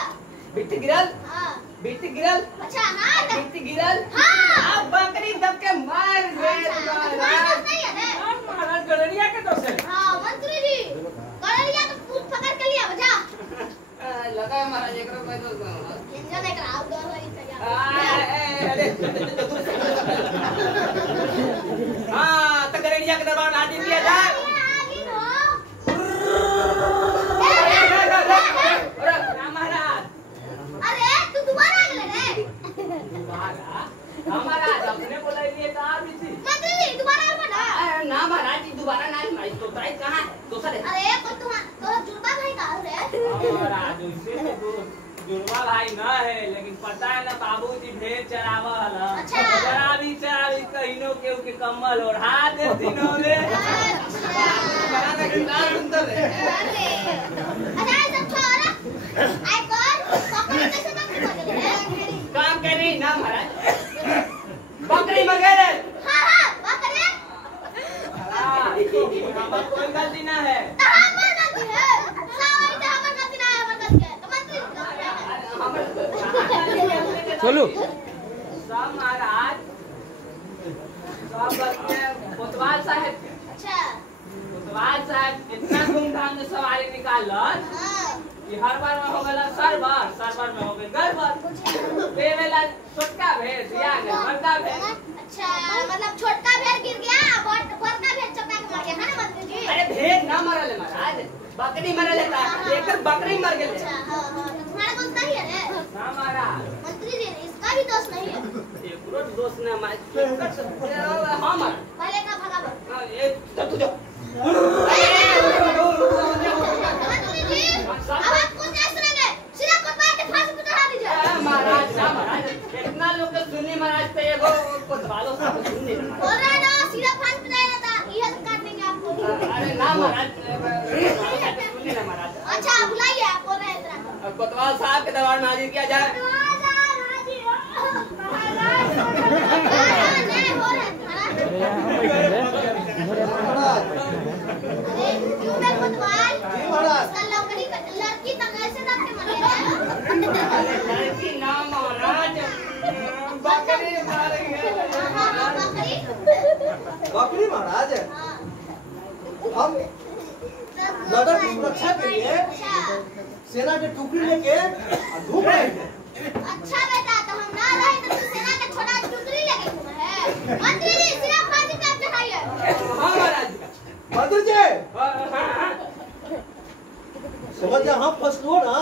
बिट्टी गिरल हाँ बिट्टी गिरल अच्छा हाँ बिट्टी गिरल हाँ अब बकरी दब के मार गए महाराज नहीं है हाँ, महाराज गड़ेरिया के दोस्त है हाँ मंत्री जी गड़रिया तो पूछ पकड़ के लिया बजा लगा महाराज एक रुपए तो इंजन एक राव दो लगी हाँ तो गड़ेरिया के दरबार में हाजिर किया जाए महाराज अरे तू दोबारा आ गए रे महाराज अपने बोला तो आ भी थी मंत्री जी दोबारा आ बना ना महाराज दोबारा ना तो प्राइस कहाँ है दूसरे अरे को तो जुड़वा भाई का रे महाराज उससे तो जुड़वा भाई न है लेकिन पता है ना बाबूजी भेड़ चरावा हला अच्छा। चरावी कहिनो के कम्बल ओढ़ा दे तीनों रे बड़ा ना कितना सुंदर है अरे अच्छा सब छोड़ आई कर पकड़ कैसे तक मर गए काम करी ना महाराज बकरी मगेरे हां बकरे हमारा कोई गलती ना है तो हमर गलती है सावरी तो हमर गलती ना है हमर गलती है तो मंत्री चलो सब महाराज सब बच्चे कोतवाल साहब के अच्छा कोतवाल साहब इतना धूमधाम से सवारी निकालन हां कि हर बार में हो गया सरवर में हो गई गड़बड़ बेवेला छोटका भेड़ दिया गया बड़का भेड़ अच्छा मतलब छोटका भेड़ गिर गया बड़का भेड़ चपका के मर गया है ना मंत्री जी अरे भेड़ ना मरल महाराज बकरी मरल था एक बकरी मर गई अच्छा हां हां तो तुम्हारा दोस्त नहीं है रे ना महाराज मंत्री जी इसका भी दोस्त नहीं है एक रोज दोस्त ना मार हां मार पहले का भगा हां एक तू जो मंत्री जी अब आप कुछ नहीं सुनेंगे सीधा कोतवाल के फांसी पे चढ़ा दीजिए महाराज ना महाराज इतना लोग सुनने महाराज पे एगो कोतवालो साहब सुनने बोल रहे ना सीधा फांसी पे नहीं रहता ये काट देंगे आपको अरे ना महाराज सुनने ना महाराज अच्छा बुलाइए आप बोल रहे हैं इतना कोतवाल साहब के दरबार में हाजिर किया जाए नहीं हो रहा महाराज अरे क्यों मैं कोतवाल जी महाराज इसका लड़की तक ऐसे रख के मर गया लड़की ना महाराज बकरी मार गए बकरी महाराज हाँ हम नगर की सुरक्षा के लिए सेना के टुकड़ी लेके घूम रहे थे। अच्छा बेटा तो हम ना रहे तो तू सेना के छोटा टुकड़ी लेके घूम है मंत्री जी सिर्फ फांसी पे चढ़ाइए हाँ महाराज मंत्री जी समझ जा हम फंसलो ना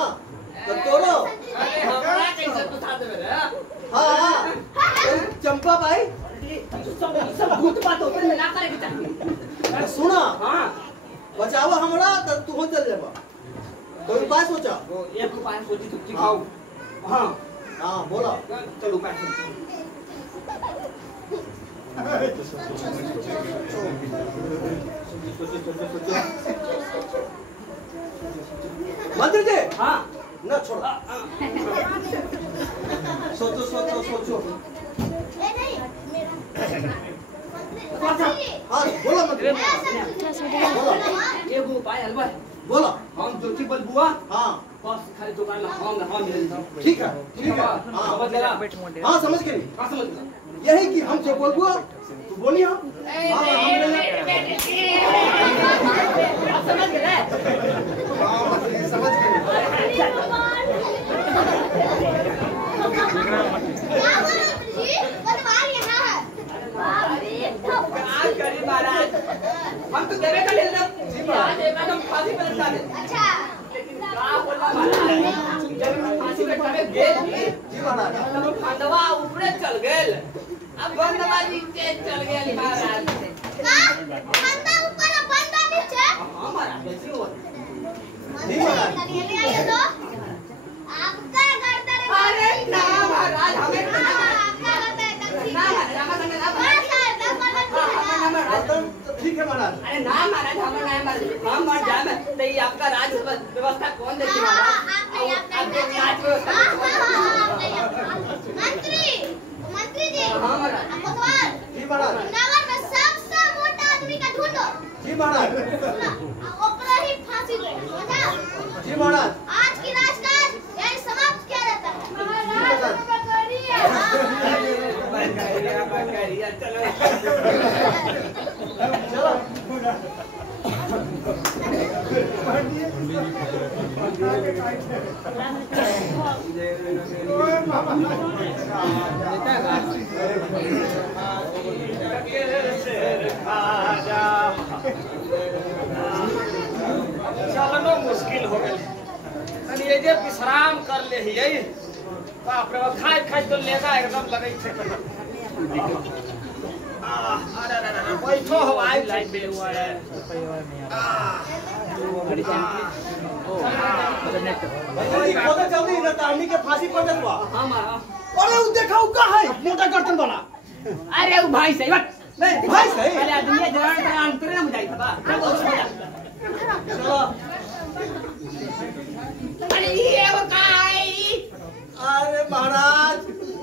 तो तोरो अरे हमरा कैसे बता देबे रे हाँ चंपा भाई सब भूत बात होते में ना करे के चाहिए सुना हां बचावा हमरा तो तू चल जाबा कोई उपाय सोचा वो एक उपाय सोची तो दिखाओ हां हाँ बोला चलो उपाय सोची मंत्री जी हाँ न छोड़ो सोचो सोचो सोचो नहीं हाँ बोलो मंत्री बोलो एगो उपाय हलवा बोलो हम ज्योति बल बुआ हाँ बस खाली दुकान में हम मिल ठीक है हाँ समझ गया हाँ समझ गए हाँ समझ गया यही कि हम जो बोल बुआ तू बोलिए हम आप समझ गए समझ गए क्या करी महाराज हम तो देवे का लेना आज एकदम फांसी पर लटका दे अच्छा लेकिन क्या बोला महाराज जब फांसी पे लटका गए जी महाराज तब खंडवा ऊपर चल गेल अब बंदवा नीचे चल गेल महाराज बंदा ऊपर बंदा नीचे हां महाराज कैसे हो जी महाराज ले आइए तो आपका करता रे अरे ना महाराज हमें आपका करता है कल ना महाराज हमें ना ठीक है महाराज अरे ना महाराज हमें ना हम मर जाए तो ये आपका राज व्यवस्था कौन देखेगा आपके राज व्यवस्था मंत्री जी हाँ महाराज कोतवाल जी महाराज नगर में सबसे मोटा आदमी का ढूंढो जी महाराज ओकरा ही फांसी दो समझा जी महाराज आज की राजकाज यही समाप्त किया जाता है महाराज बकरिया चलो चलनो मुश्किल हो गई तनी ये जे विश्राम कर ले ही यही बाप रे खाए खाए तो लेगा एकदम लगे थे अरे अरे बैठो हो आई लाइन में हुआ है खोदे जल्दी न तारनी के फांसी पर जलवा हाँ महाराज अरे वो देखा का है मोटा कर्तन वाला अरे वो भाई सही बात नहीं भाई सही पहले आदमी जरा अंतरे ना मुझाई था चलो अरे ये वो काई अरे महाराज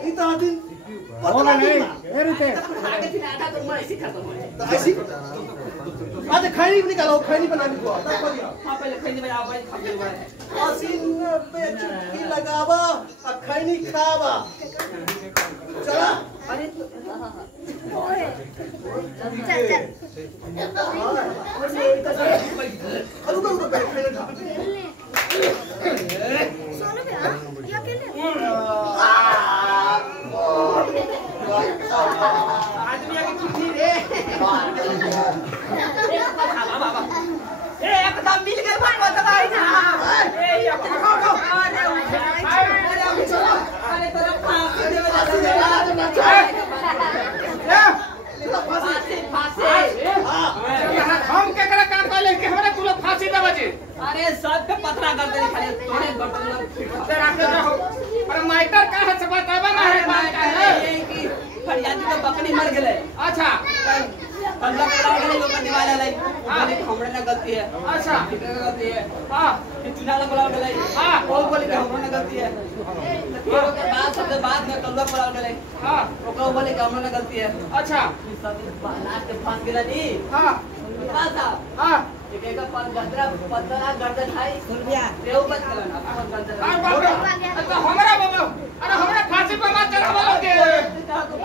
ये तो दिन बोला नहीं ए रुके आगे थी ना तो मैं ऐसे खत्म हो जाए तो ऐसी आज खैनी निकालो खैनी बनाने को तब बढ़िया हां पहले खैनी में आप खा के हुआ असीन पे चुटकी लगावा और खैनी खावा चला अरे रुको रुको खैनी खा सोनू भैया ये अकेले आदमी आगे चिट्ठी रे ए एकदम मिल गए बात भाई ना ए ये अरे तेरा फांसी फांसी हम केकरा का कहले कि हमरा तू लोग फांसी देबे जी अरे सब पे पतरा कर दे खाली तोरे बटन तेरा के रहो पर माइटर का है सब बतावा ना है बात का है ये कि फरियादी तो बकरी मर गेले अच्छा पंद्रह के लाग गए लोग निवाला लाई बोले हमरे ना गलती है अच्छा गलती है हां कि चुना लग बुला गए हां वो बोले कि हमरे ना गलती है फिर ओकर बाद सबसे बाद में कल्ला बुला गए हां ओकर बोले कि हमरे ना गलती है अच्छा सब बाला के फांस गेला नी हां साहब हां एक एक पतरा गर्दन है रुपया रेव बच गेला अपन गर्दन तो हमरा बाबा अरे हमरा फांसी पे मत चढ़ावा लोगे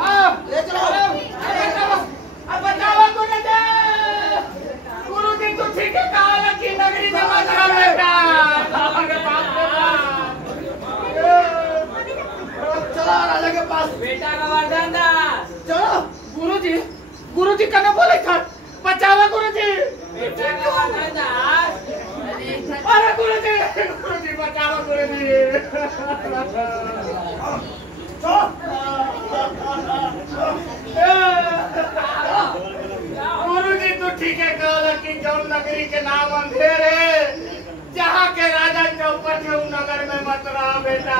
हां ले चलो अरे चलो अब बताओ गुरुजी तो ठीक है कहा कि नगरी में मत रहो बेटा अरे बाप रे चला राजा के पास बेटा का वरदान दा चलो गुरुजी कने बोले था बचावा गुरुजी बेटा का वरदान दा अरे गुरुजी बचावा गुरुजी गुरुजी तो ठीक है कहला कि जौन नगरी के नाम अंधेर है जहाँ के राजा चौपट है उन नगर में मत रहा बेटा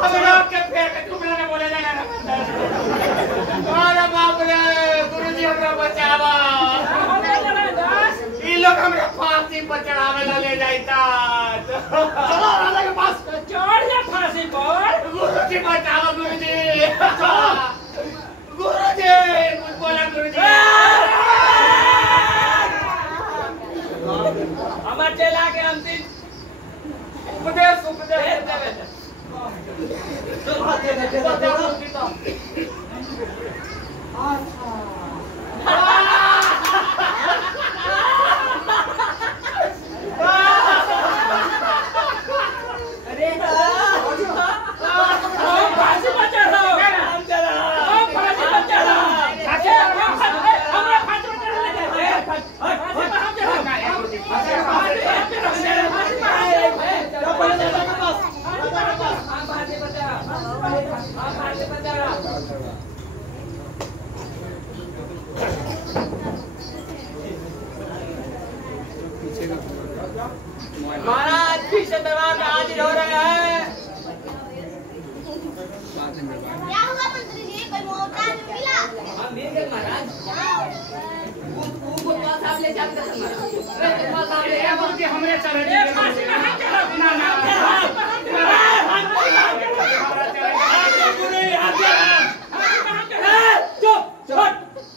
हम लोग के पेट टुकड़ा ने बोले जाएगा चलो राजा के पास। चढ़ जा फांसी पर। गुरुजी बचाओ गुरुजी। गुरुजी कुछ बोला गुरुजी। हमारे चला के अंतिम उपदेश महाराज फिर से दरबार में हाजिर हो रहे हैं। क्या हुआ मंत्री जी, कोई मोहताज मिला? हम मिल गए महाराज। वो साहब ले जाते हैं महाराज। हमरे चले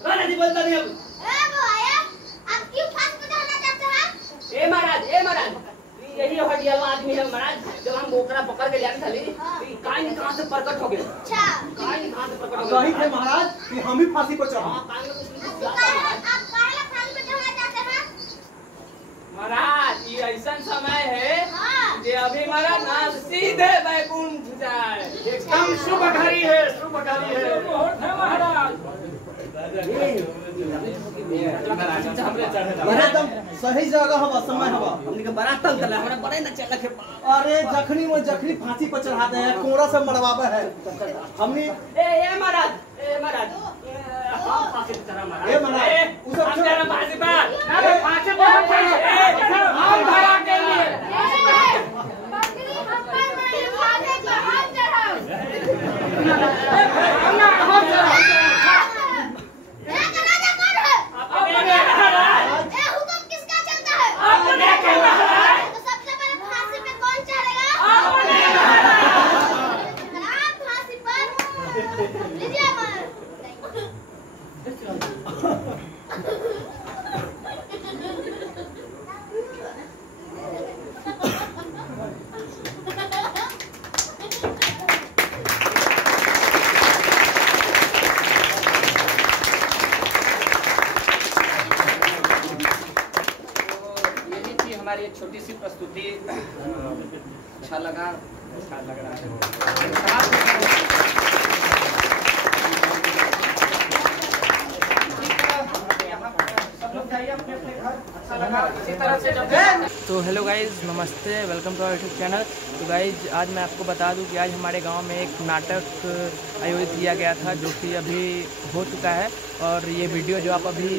राजा जी बोलता नहीं अब। वो आया, आप क्यों फांस पे चढ़ना चाहते हैं? ए महाराज यही हड्डी वाला आदमी है महाराज। जब हम ओकरा पकड़ के जाते थे कहाँ से प्रकट हो गए। अच्छा, कहाँ से प्रकट हो कही गए थे महाराज कि हम ही फांसी पर चढ़ा। हाँ, कान में कुछ आप जाता है महाराज। काहे फांस पे चढ़ना चाहते हैं? महाराज ये ऐसा समय है हाँ। कि अभी महाराज ना सीधे बैकुंठ जाए। एकदम शुभ घड़ी है, शुभ घड़ी है महाराज। एकदम सही जगह हवा, समय हवा। हमने के बड़ा तंग कर हमरा बड़े न चल के। अरे जखनी फांसी पर चढ़ाते हैं, कोरा सब मरवावे है हमने। ए महाराज हम फांसी पे चढ़ा महाराज। ए महाराज उसे हम चढ़ा फांसी पर। अरे फांसी पर हम धरा के लिए बकरी हम पर नहीं खाने को हम चढ़ाओ। राजा कौन है? ए, हुक्म किसका चलता है? तो सबसे पहले फांसी पे कौन चढ़ेगा? आप फांसी पर लीजिए हमारी छोटी सी प्रस्तुति अच्छा लग रहा है। तो हेलो गाइज, नमस्ते, welcome to our YouTube channel. तो गाइज आज मैं आपको बता दूं कि आज हमारे गांव में एक नाटक आयोजित किया गया था जो कि अभी हो चुका है। और ये वीडियो जो आप अभी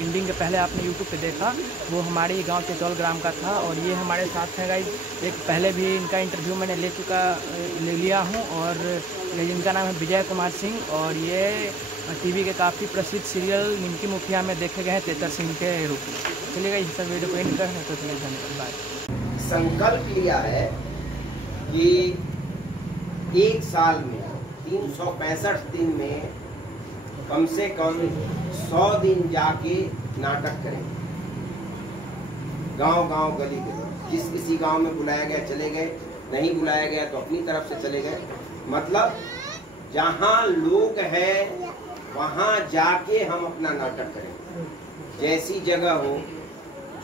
एंडिंग के पहले आपने यूट्यूब पे देखा वो हमारे ही गांव चौल ग्राम का था। और ये हमारे साथ हैं गाइज, एक पहले भी इनका इंटरव्यू मैंने ले लिया हूँ। और इनका नाम है विजय कुमार सिंह और ये टीवी के काफ़ी प्रसिद्ध सीरियल निमकी मुखिया में देखे गए हैं तेतर सिंह के रूप में। चलिएगा इस सब वीडियो को एंड करने तो चलिए धन्यवाद, बाय। संकल्प लिया है कि एक साल में 365 दिन में कम से कम 100 दिन जाके नाटक करें। गांव गली गली, जिस किसी गांव में बुलाया गया चले गए, नहीं बुलाया गया तो अपनी तरफ से चले गए। मतलब जहां लोग हैं वहां जाके हम अपना नाटक करें। जैसी जगह हो,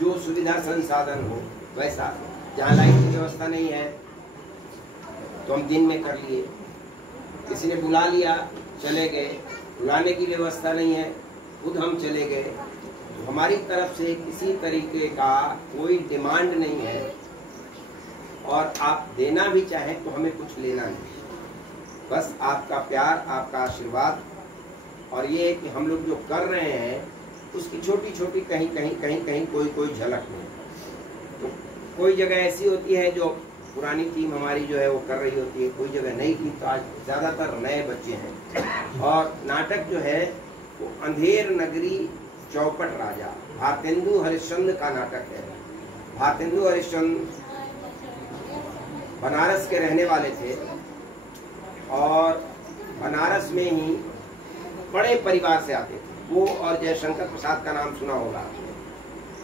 जो सुविधा संसाधन हो वैसा। जहाँ लाइट की व्यवस्था नहीं है तो हम दिन में कर लिए, किसी ने बुला लिया चले गए, बुलाने की व्यवस्था नहीं है खुद हम चले गए। तो हमारी तरफ से किसी तरीके का कोई डिमांड नहीं है और आप देना भी चाहें तो हमें कुछ लेना नहीं, बस आपका प्यार, आपका आशीर्वाद। और ये कि हम लोग जो कर रहे हैं उसकी छोटी छोटी कहीं कोई झलक नहीं। तो कोई जगह ऐसी होती है जो पुरानी टीम हमारी जो है वो कर रही होती है, कोई जगह नई टीम। तो आज ज़्यादातर नए बच्चे हैं। और नाटक जो है वो अंधेर नगरी चौपट राजा भारतेंदु हरिश्चंद्र का नाटक है। भारतेंदु हरिश्चंद्र बनारस के रहने वाले थे और बनारस में ही बड़े परिवार से आते थे। वो और जयशंकर प्रसाद का नाम सुना होगा,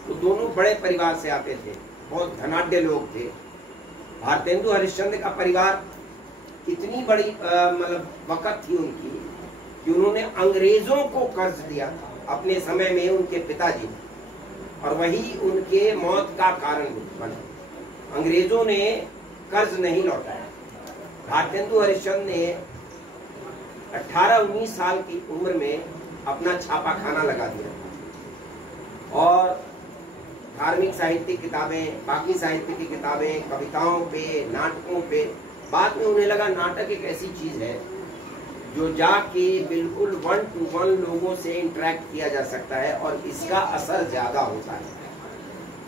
तो दोनों बड़े परिवार से आते थे, बहुत धनाढ्य लोग थे। भारतेंदु हरिश्चंद्र का परिवार इतनी बड़ी मतलब वक़्त थी उनकी कि उन्होंने अंग्रेजों को कर्ज दिया अपने समय में, उनके पिताजी, और वही उनके मौत का कारण बना। अंग्रेजों ने कर्ज नहीं लौटाया। भारतेंदु हरिश्चंद्र ने 18-19 साल की उम्र में अपना छापा खाना लगा दिया और धार्मिक साहित्य किताबें, बाकी साहित्य की किताबें, कविताओं पे, नाटकों पे, बाद में उन्हें लगा नाटक एक ऐसी चीज है जो जाके बिल्कुल 1 to 1 लोगों से इंटरेक्ट किया जा सकता है और इसका असर ज्यादा होता है।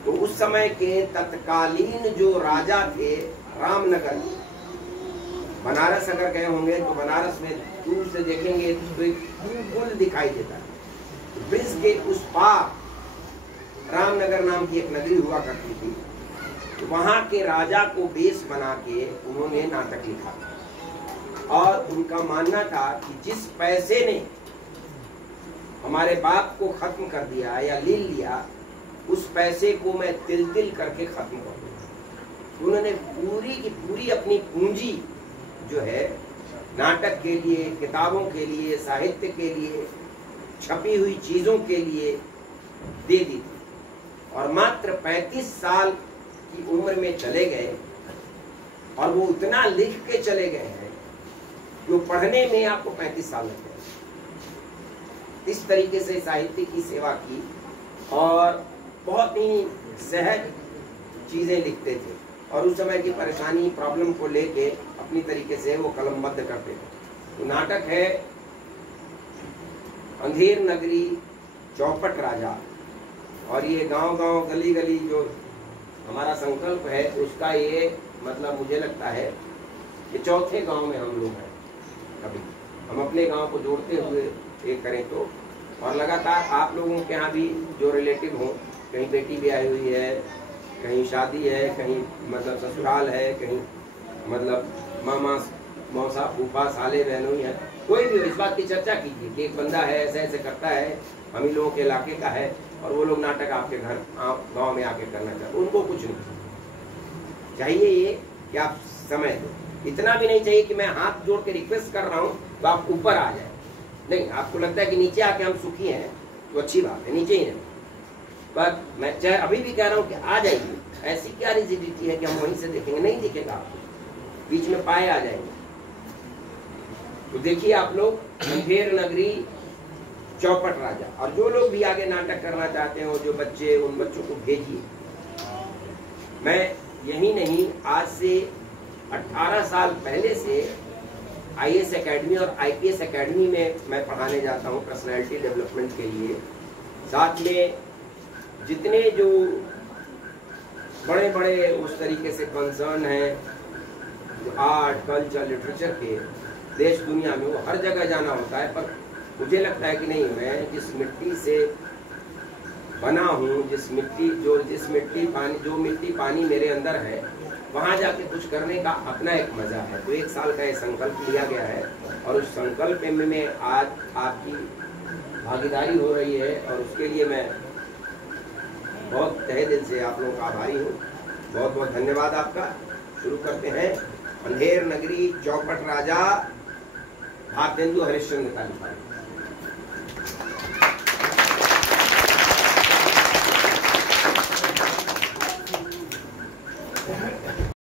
तो उस समय के तत्कालीन जो राजा थे रामनगर, बनारस अगर गए होंगे तो बनारस में दूर से देखेंगे तो एक पुल दिखाई देता है। ब्रिज के उस पार रामनगर नाम की एक नगरी हुआ करती थी, तो वहां के राजा को बेस बना के उन्होंने नाटक लिखा और उनका मानना था कि जिस पैसे ने हमारे बाप को खत्म कर दिया या ले लिया, उस पैसे को मैं तिल तिल करके खत्म कर दूंगा। उन्होंने पूरी की पूरी अपनी पूंजी जो है नाटक के लिए, किताबों के लिए, साहित्य के लिए, छपी हुई चीजों के लिए दे दी थी और मात्र 35 साल की उम्र में चले गए और वो उतना लिख के चले गए हैं जो पढ़ने में आपको 35 साल लग गए। इस तरीके से साहित्य की सेवा की और बहुत ही सहज चीजें लिखते थे और उस समय की परेशानी, प्रॉब्लम को लेके अपनी तरीके से वो कलमबद्ध करते थे। तो नाटक है अंधेर नगरी चौपट राजा, और ये गांव-गांव, गली-गली जो हमारा संकल्प है उसका ये मतलब मुझे लगता है कि चौथे गांव में हम लोग हैं। कभी हम अपने गांव को जोड़ते हुए एक करें तो, और लगातार आप लोगों के यहाँ भी जो रिलेटिव हों, कहीं बेटी भी आई हुई है, कहीं शादी है, कहीं मतलब ससुराल है, कहीं मतलब मामा, मौसा, फूफा, साले, बहनों है, कोई भी हो, इस बात की चर्चा कीजिए कि एक बंदा है ऐसे ऐसे करता है, हम ही लोगों के इलाके का है और वो लोग नाटक आपके घर गांव में आके करना चाहते, उनको कुछ नहीं चाहिए। ये कि आप समय दो, इतना भी नहीं चाहिए कि मैं हाथ जोड़ के रिक्वेस्ट कर रहा हूँ तो आप ऊपर आ जाए। नहीं, आपको लगता है कि नीचे आके हम सुखी हैं तो अच्छी बात है, नीचे ही नहीं। पर मैं चाहे अभी भी कह रहा हूँ कि आ जाइए, ऐसी क्या रिजिडिटी है कि हम वहीं से देखेंगे? नहीं दिखेगा आपको, बीच में पाए आ जाएंगे। तो देखिए आप लोग अंधेर नगरी चौपट राजा, और जो लोग भी आगे नाटक करना चाहते हो, जो बच्चे, उन बच्चों को भेजिए। मैं यही नहीं, आज से 18 साल पहले से IAS एकेडमी और IPS एकेडमी में मैं पढ़ाने जाता हूँ पर्सनैलिटी डेवलपमेंट के लिए। साथ में जितने जो बड़े बड़े उस तरीके से कंसर्न हैं, जो आर्ट, कल्चर, लिटरेचर के देश दुनिया में, वो हर जगह जाना होता है। पर मुझे लगता है कि नहीं, मैं जिस मिट्टी से बना हूँ, जिस मिट्टी पानी मेरे अंदर है, वहाँ जाके कुछ करने का अपना एक मजा है। तो 1 साल का ये संकल्प लिया गया है और उस संकल्प में आज आपकी भागीदारी हो रही है और उसके लिए मैं बहुत तहे दिल से आप लोगों का आभारी हूँ। बहुत बहुत धन्यवाद आपका। शुरू करते हैं अंधेर नगरी चौपट राजा भारतेंदु हरिश्चंद्र का लिखा।